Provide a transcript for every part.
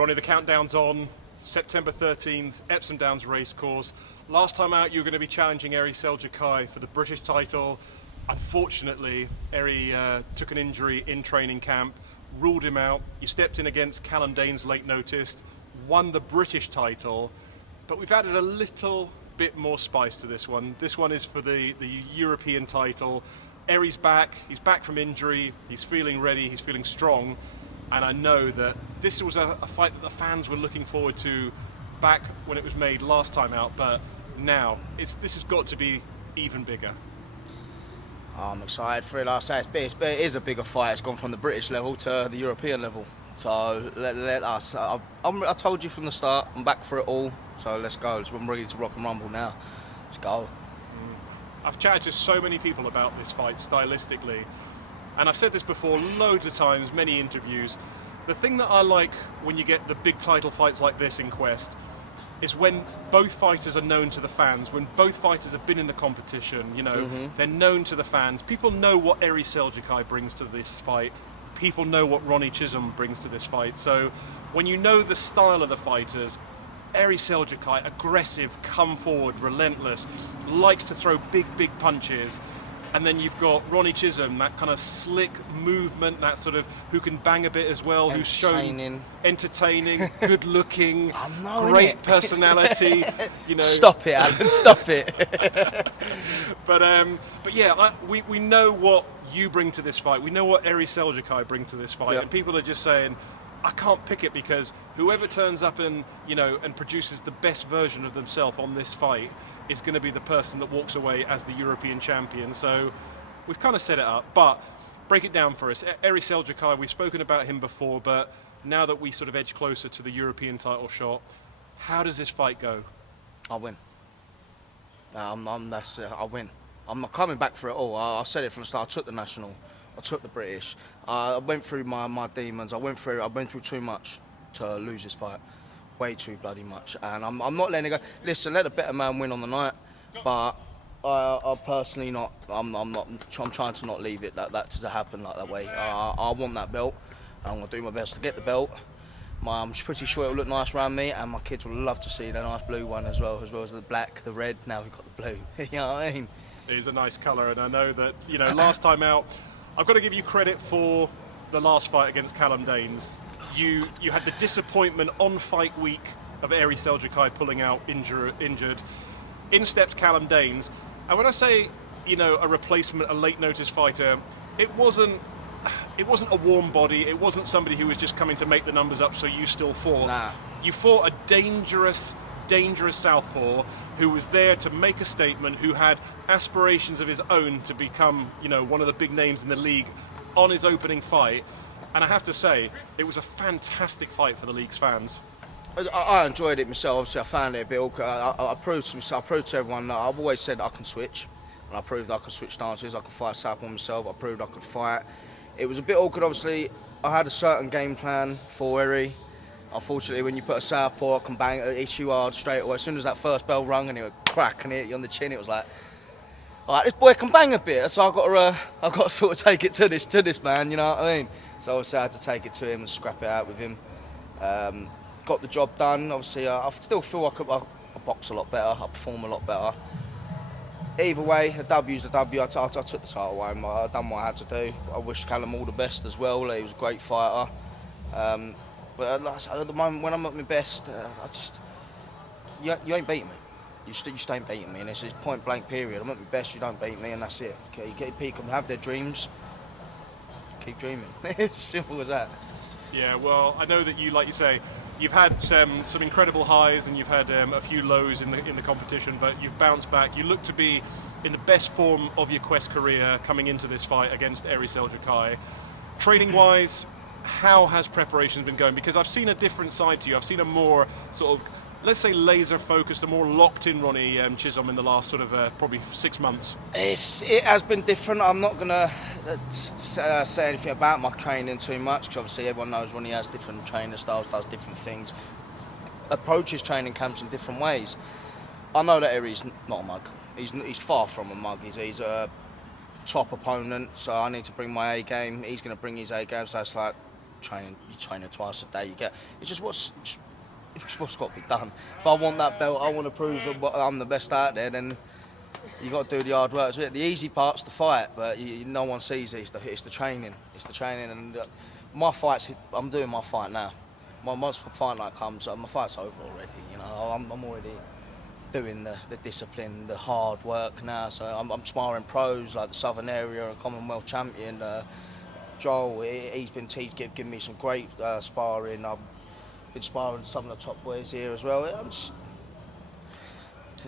Ronnie, the countdown's on. September 13th, Epsom Downs Racecourse. Last time out, you were going to be challenging Eri Selgjekaj for the British title. Unfortunately, Eri took an injury in training camp, ruled him out. You stepped in against Callum Danes late noticed, won the British title, but we've added a little bit more spice to this one. This one is for the European title. Eri's back, he's back from injury, he's feeling ready, he's feeling strong. And I know that this was a fight that the fans were looking forward to back when it was made last time out, but now this has got to be even bigger. I'm excited for it. Like I say, it is a bigger fight. It's gone from the British level to the European level. So let us. I told you from the start, I'm back for it all. So let's go. I'm ready to rock and rumble now. Let's go. I've chatted to so many people about this fight stylistically. And I've said this before loads of times, many interviews. The thing that I like when you get the big title fights like this in Quest is when both fighters are known to the fans, when both fighters have been in the competition, they're known to the fans. People know what Eri Selgjekaj brings to this fight. People know what Ronnie Chisholm brings to this fight. So when you know the style of the fighters, Eri Selgjekaj, aggressive, come forward, relentless, likes to throw big punches. And then you've got Ronnie Chisholm, that kind of slick movement, that sort of who can bang a bit as well, who's shown entertaining, good looking, great personality. Stop it, Alan. Stop it. But yeah, we know what you bring to this fight. We know what Eri Selgjekaj bring to this fight, and people are just saying, I can't pick it because whoever turns up and produces the best version of themselves on this fight is going to be the person that walks away as the European champion. So we've kind of set it up, but break it down for us. Eri Selgjekaj, we've spoken about him before, but now that we sort of edge closer to the European title shot, how does this fight go? I'll win. I win. I'm not coming back for it all. I said it from the start. I took the national. I took the British. I went through my demons. I went through too much to lose this fight. Way too bloody much, and I'm not letting it go. Listen, let the better man win on the night, but I personally not. I'm trying to not leave it that to happen like that way. I want that belt. I'm gonna do my best to get the belt. I'm pretty sure it'll look nice around me, and my kids will love to see the nice blue one as well as the black, the red. Now we've got the blue. You know what I mean? It is a nice colour, and I know that last time out, I've got to give you credit for the last fight against Callum Danes. You had the disappointment on fight week of Eri Selgjekaj pulling out injured. In steps Callum Danes. And when I say, a replacement, a late notice fighter, it wasn't a warm body. It wasn't somebody who was just coming to make the numbers up so you still fought. Nah. You fought a dangerous southpaw who was there to make a statement, who had aspirations of his own to become, one of the big names in the league on his opening fight. And I have to say, it was a fantastic fight for the league's fans. I enjoyed it myself. Obviously, I found it a bit awkward. I proved to myself, I proved to everyone that I've always said I can switch. And I proved I could switch stances. I could fight southpaw myself. I proved I could fight. It was a bit awkward, obviously. I had a certain game plan for Eri. Unfortunately, when you put a southpaw, I can bang it, hit you hard straight away. As soon as that first bell rung and it would crack and hit you on the chin, it was like, all right, this boy can bang a bit. So I've got to sort of take it to this man. You know what I mean? So obviously I had to take it to him and scrap it out with him. Got the job done. Obviously, I still feel like I box a lot better. I perform a lot better. Either way, a W's a W. I took the title away. I done what I had to do. I wish Callum all the best as well. He was a great fighter. But like I said, at the moment, when I'm at my best, you ain't beating me. You just ain't beating me, and it's point blank period. I'm at my best, you don't beat me, and that's it. Okay, people can have their dreams. Keep dreaming. It's simple as that. Yeah, well, I know that like you say, you've had some incredible highs and you've had a few lows in the competition, but you've bounced back. You look to be in the best form of your Quest career coming into this fight against Eri Selgjekaj. Training-wise, how has preparations been going? Because I've seen a different side to you. I've seen a more sort of, let's say, laser-focused, a more locked-in Ronnie Chisholm in the last sort of probably 6 months. It has been different. I'm not going to say anything about my training too much, because obviously everyone knows Ronnie has different training styles, does different things, approaches training camps in different ways. I know that Eri's not a mug. He's far from a mug. He's a top opponent, so I need to bring my A game. He's going to bring his A game, so it's like, you're training twice a day. It's just what's got to be done. If I want that belt, I want to prove that I'm the best out there, then you got to do the hard work. The easy part's the fight, but no one sees it. It's the training. It's the training, and my fights. I'm doing my fight now. Once the fight night comes, my fight's over already. You know, I'm already doing the discipline, the hard work now. So I'm sparring pros like the Southern area, a Commonwealth champion. Joel, he's been giving me some great sparring. I've been sparring some of the top boys here as well.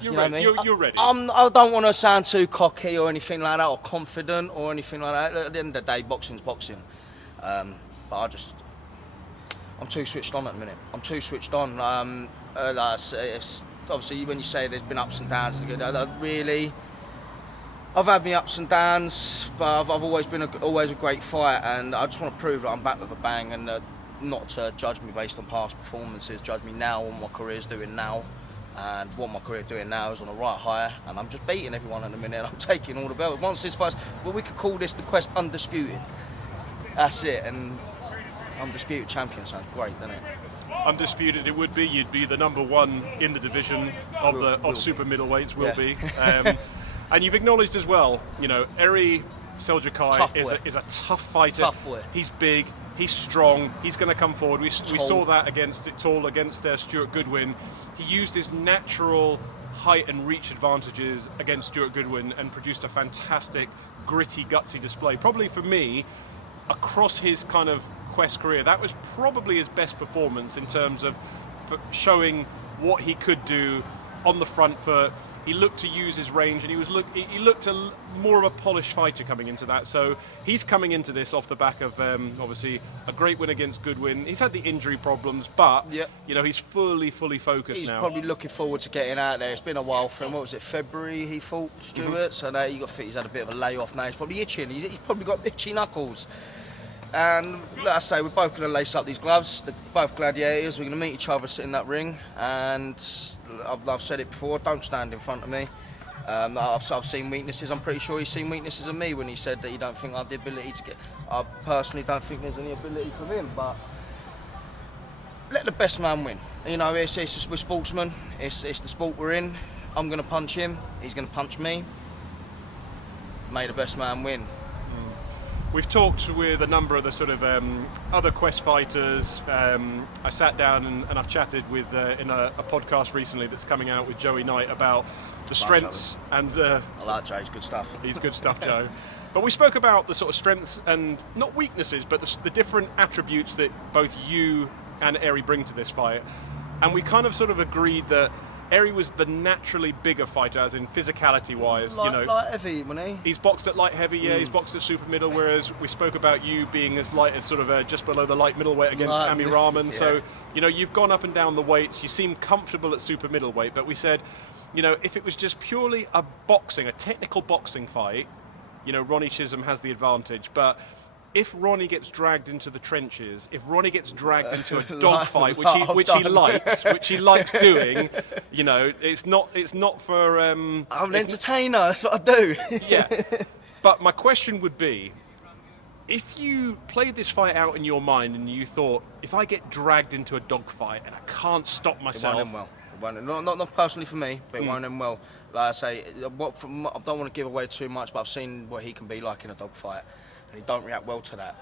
You're ready. You're ready. I don't want to sound too cocky or anything like that, or confident or anything like that. At the end of the day, boxing's boxing. But I'm too switched on at the minute. I'm too switched on. Obviously, when you say there's been ups and downs, I've had my ups and downs, but I've always been always a great fighter, and I just want to prove that I'm back with a bang, and not to judge me based on past performances. Judge me now on what my career's doing now, and what my career's doing now is on a right higher, and I'm just beating everyone at the minute. I'm taking all the belts. Once this fight's, we could call this the Quest Undisputed. That's it, and Undisputed champion sounds great, doesn't it? Undisputed it would be. You'd be the number one in the division of super middleweights, be. And you've acknowledged as well, Eri Selgjekaj is a tough fighter. Tough boy. He's big, he's strong, he's going to come forward. We saw that against Stuart Goodwin. He used his natural height and reach advantages against Stuart Goodwin and produced a fantastic, gritty, gutsy display. Probably for me, across his kind of Quest career, that was probably his best performance in terms of showing what he could do on the front foot. He looked to use his range, and he looked more of a polished fighter coming into that. So he's coming into this off the back of obviously a great win against Goodwin. He's had the injury problems, but he's fully focused now. He's probably looking forward to getting out there. It's been a while for him. What was it, February he fought Stuart? So now he's had a bit of a layoff now. He's probably itching. He's probably got itchy knuckles. And like I say, we're both going to lace up these gloves. They're both gladiators. We're going to meet each other in that ring. And I've said it before, don't stand in front of me. I've seen weaknesses. I'm pretty sure he's seen weaknesses in me when he said that he don't think I have the ability to get. I personally don't think there's any ability from him. But let the best man win. We're sportsmen. It's the sport we're in. I'm going to punch him. He's going to punch me. May the best man win. We've talked with a number of the sort of other Quest fighters. I sat down and I've chatted with in a podcast recently that's coming out with Joey Knight about the strengths and I like Joe. He's good stuff. He's good stuff, Joe. But we spoke about the sort of strengths and not weaknesses, but the different attributes that both you and Eri bring to this fight. And we kind of sort of agreed that Eri was the naturally bigger fighter, as in physicality-wise. Light heavy, wasn't he? He's boxed at light heavy, he's boxed at super middle, whereas we spoke about you being as light as sort of just below the light middleweight against Ami Rahman. Yeah. So, you've gone up and down the weights, you seem comfortable at super middleweight, but we said, if it was just purely a technical boxing fight, Ronnie Chisholm has the advantage, but if Ronnie gets dragged into the trenches, if Ronnie gets dragged into a dogfight, which he likes doing, it's not for. I'm an entertainer. That's what I do. Yeah, but my question would be, if you played this fight out in your mind and you thought, if I get dragged into a dogfight and I can't stop myself, it won't end well. Not personally for me, but it won't end well. Like I say, I don't want to give away too much, but I've seen what he can be like in a dogfight. And he don't react well to that.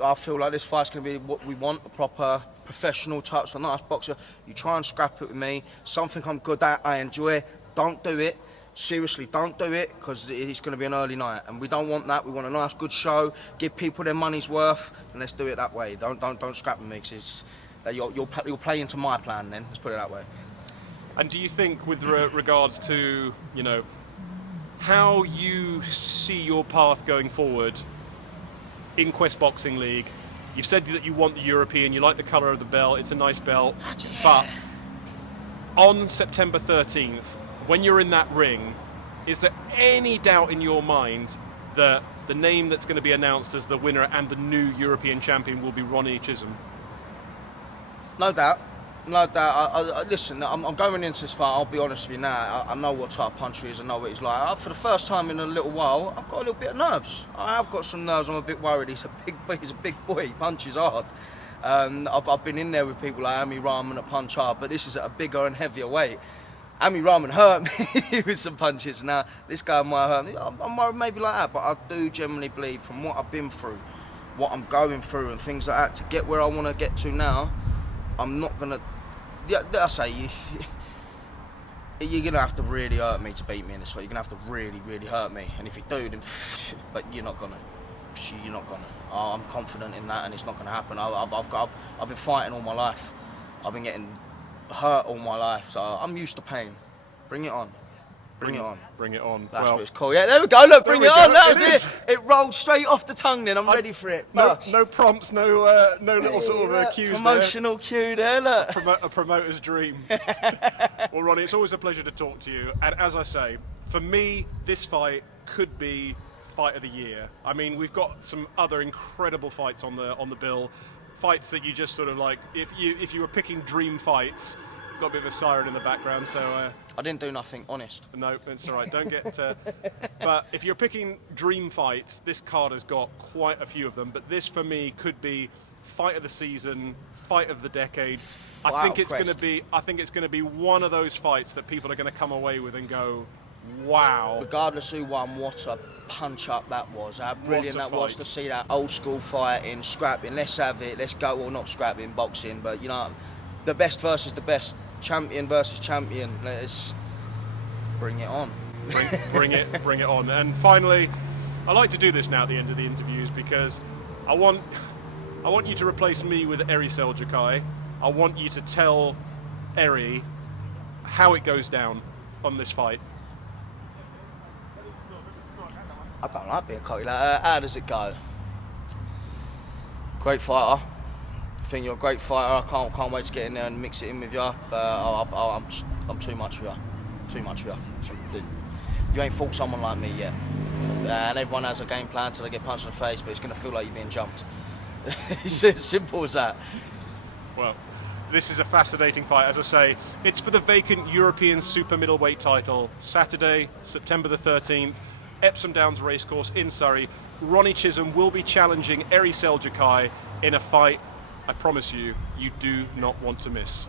I feel like this fight's going to be what we want, a proper professional type, so nice boxer. You try and scrap it with me, something I'm good at, I enjoy. Don't do it. Seriously, don't do it, because it's going to be an early night, and we don't want that. We want a nice, good show, give people their money's worth, and let's do it that way. Don't scrap with me, because you'll play into my plan then, let's put it that way. And do you think, with regards to, how you see your path going forward in Quest Boxing League? You've said that you want the European, you like the colour of the belt, it's a nice belt, but on September 13th, when you're in that ring, is there any doubt in your mind that the name that's going to be announced as the winner and the new European champion will be Ronnie Chisholm? No doubt. No doubt. Listen, I'm going into this fight. I'll be honest with you now. I know what type of puncher he is. I know what he's like. For the first time in a little while, I've got a little bit of nerves. I have got some nerves. I'm a bit worried. He's a big boy. He punches hard. I've been in there with people like Amy Rahman that punch hard, but this is at a bigger and heavier weight. Amy Rahman hurt me with some punches. Now this guy might hurt me. I'm maybe like that, but I do generally believe from what I've been through, what I'm going through, and things like that to get where I want to get to now. I'm not gonna. Yeah, I say you're gonna have to really hurt me to beat me in this fight. You're gonna have to really, really hurt me, and if you do, then but you're not gonna. You're not gonna. I'm confident in that, and it's not gonna happen. I've been fighting all my life. I've been getting hurt all my life, so I'm used to pain. Bring it on. Bring it on. Bring it on. That's what it's called. Yeah, there we go. Look, bring it on. That was it. It rolled straight off the tongue. Then I'm ready for it. No prompts. No little sort of cues. Promotional cue there. Look. A promoter's dream. Well, Ronnie, it's always a pleasure to talk to you. And as I say, for me, this fight could be fight of the year. I mean, we've got some other incredible fights on the bill. Fights that you just sort of like, if you were picking dream fights. Got a bit of a siren in the background, so... I didn't do nothing, honest. No, it's all right. Don't get... but if you're picking dream fights, this card has got quite a few of them, but this, for me, could be fight of the season, fight of the decade. I think it's going to be one of those fights that people are going to come away with and go, wow. Regardless who won, what a punch-up that was. How brilliant that was to see that old-school fighting, scrapping. Let's have it. Let's go. Well, not scrapping, boxing, but, you know... The best versus the best, champion versus champion. Let's bring it on. Bring it on. And finally, I like to do this now at the end of the interviews because I want you to replace me with Eri Selgjekaj. I want you to tell Eri how it goes down on this fight. I don't like being cocky. How does it go? Great fighter. I think you're a great fighter. I can't wait to get in there and mix it in with you. But I'm too much for you. Too much for you. You ain't fought someone like me yet. And everyone has a game plan till they get punched in the face, but it's going to feel like you're being jumped. It's as simple as that. Well, this is a fascinating fight. As I say, it's for the vacant European Super Middleweight title. Saturday, September the 13th, Epsom Downs Racecourse in Surrey. Ronnie Chisholm will be challenging Eri Selgjekaj in a fight I promise you, you do not want to miss.